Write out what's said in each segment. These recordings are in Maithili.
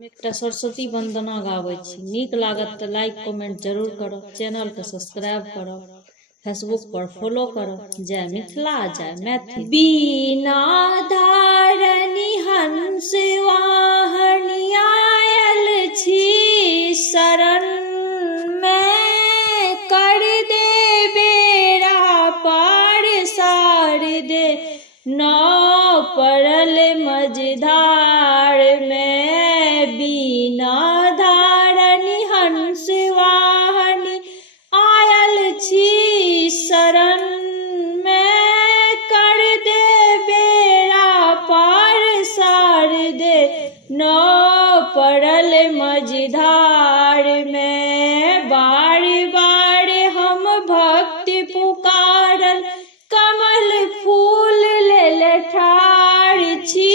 एकटा सरस्वती वंदना गाबै छी। नीक लागत तऽ लाइक कमेंट जरूर करब, चैनल के सब्सक्राइब करब, फेसबुक पर फॉलो करब। जय मिथिला, जय मैथिली। बीना धारनी हंस वाहनी आयल छी शरण में, कर दे बेड़ा पार सार दे नाव पड़ल मझधार में। बीना धारनी हंस वाहनी आयल छी शरण में, कर दे बेड़ा पार सार दे नाव पड़ल मझधार में। बार बार हम भक्ति पुकारल कमल फूल ले ठाढ़ छी,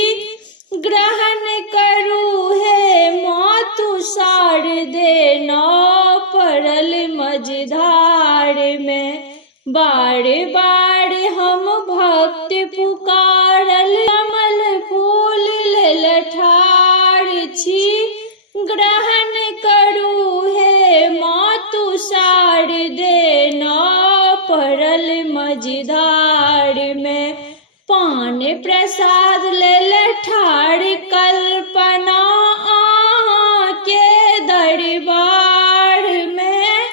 ग्रहण करू हे मातु सार दे नाव पड़ल मझधार में। बार बार हम भक्ति पुकारल कमल फूल ले ठाढ़ छी, ग्रहण करू हे मातु सार दे नाव पड़ल मझधार में। पान प्रसाद ले ठाढ़ कल्पना आहाँ के दरबार में।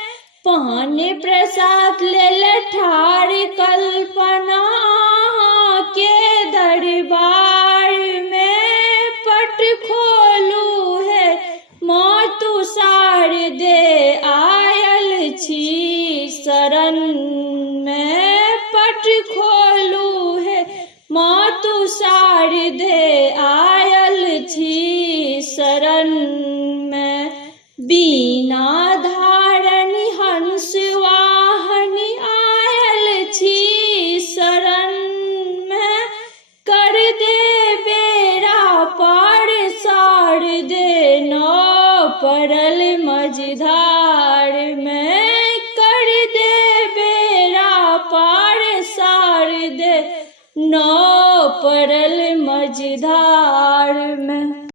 पान प्रसाद ले ठाढ़ कल्पना आहाँ के दरबार में। पट खोलू है मातु सार दे आयल छी शरण में। पट खोलू है मातु सार दे आयल छी शरण में। बीना धारनी हंस वाहनी आयल छी शरण में, कर दे बेड़ा पार सार दे नाव पड़ल मझधार में। कर दे बेड़ा पार सार दे नाव पड़ल